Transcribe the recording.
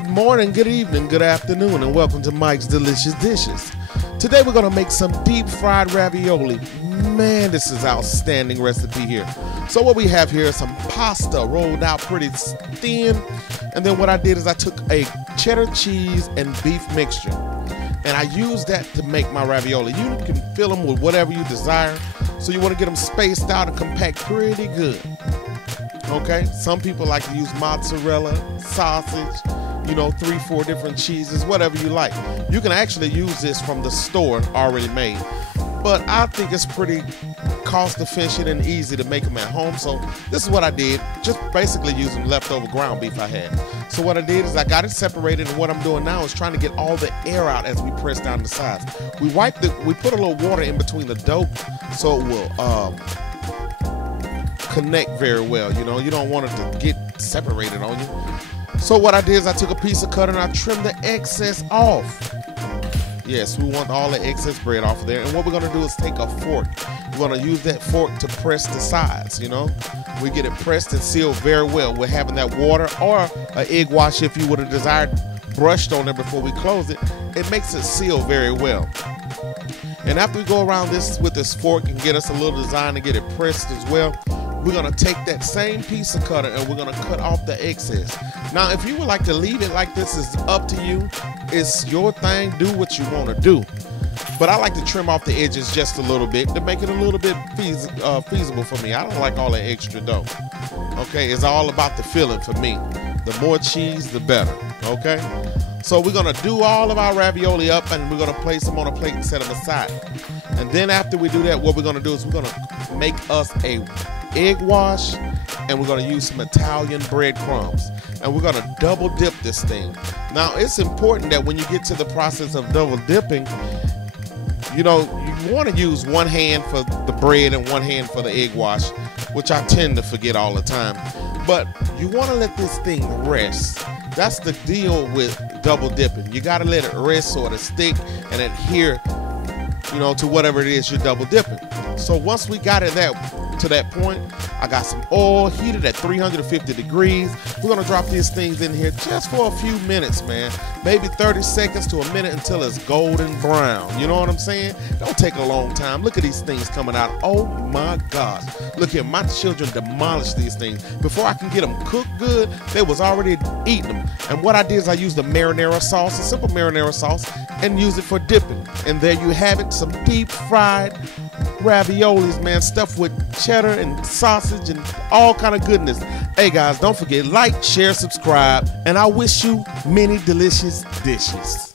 Good morning, good evening, good afternoon, and welcome to Mike's Delicious Dishes. Today we're gonna make some deep fried ravioli. Man, this is outstanding recipe here. So what we have here is some pasta rolled out pretty thin. And then what I did is I took a cheddar cheese and beef mixture. And I used that to make my ravioli. You can fill them with whatever you desire. So you wanna get them spaced out and compact pretty good. Okay, some people like to use mozzarella, sausage, 3-4 different cheeses, whatever you like. You can actually use this from the store already made. But I think it's pretty cost efficient and easy to make them at home. So this is what I did, just basically using leftover ground beef I had. So what I did is I got it separated, and what I'm doing now is trying to get all the air out as we press down the sides. We put a little water in between the dough so it will connect very well. You don't want it to get separated on you. So what I did is I took a piece of cutter and I trimmed the excess off. Yes, we want all the excess bread off of there. And what we're gonna do is take a fork. We're gonna use that fork to press the sides, We get it pressed and sealed very well. We're having that water or an egg wash, if you would have desired, brushed on there before we close it. It makes it seal very well. And after we go around this with this fork and get us a little design and get it pressed as well, we're gonna take that same piece of cutter and we're gonna cut off the excess. Now, if you would like to leave it like this, it's up to you. It's your thing, do what you wanna do. But I like to trim off the edges just a little bit to make it a little bit feasible for me. I don't like all the extra dough. Okay, it's all about the filling for me. The more cheese, the better, okay? So we're gonna do all of our ravioli up and we're gonna place them on a plate and set them aside. And then after we do that, what we're gonna do is we're gonna make us a egg wash, and we're gonna use some Italian breadcrumbs, and we're gonna double dip this thing. Now, it's important that when you get to the process of double dipping, you wanna use one hand for the bread and one hand for the egg wash, which I tend to forget all the time. But you wanna let this thing rest. That's the deal with double dipping. You gotta let it rest so it'll stick and adhere, to whatever it is you're double dipping. So once we got it to that point, I got some oil heated at 350 degrees. We're gonna drop these things in here just for a few minutes, man. Maybe 30 seconds to a minute until it's golden brown. You know what I'm saying? Don't take a long time. Look at these things coming out. Oh my gosh. Look here, my children demolished these things. Before I can get them cooked good, they was already eating them. And what I did is I used the marinara sauce, a simple marinara sauce, and use it for dipping. And there you have it, some deep fried raviolis, man, stuffed with cheddar and sausage and all kind of goodness. Hey guys, don't forget, like, share, subscribe, and I wish you many delicious dishes.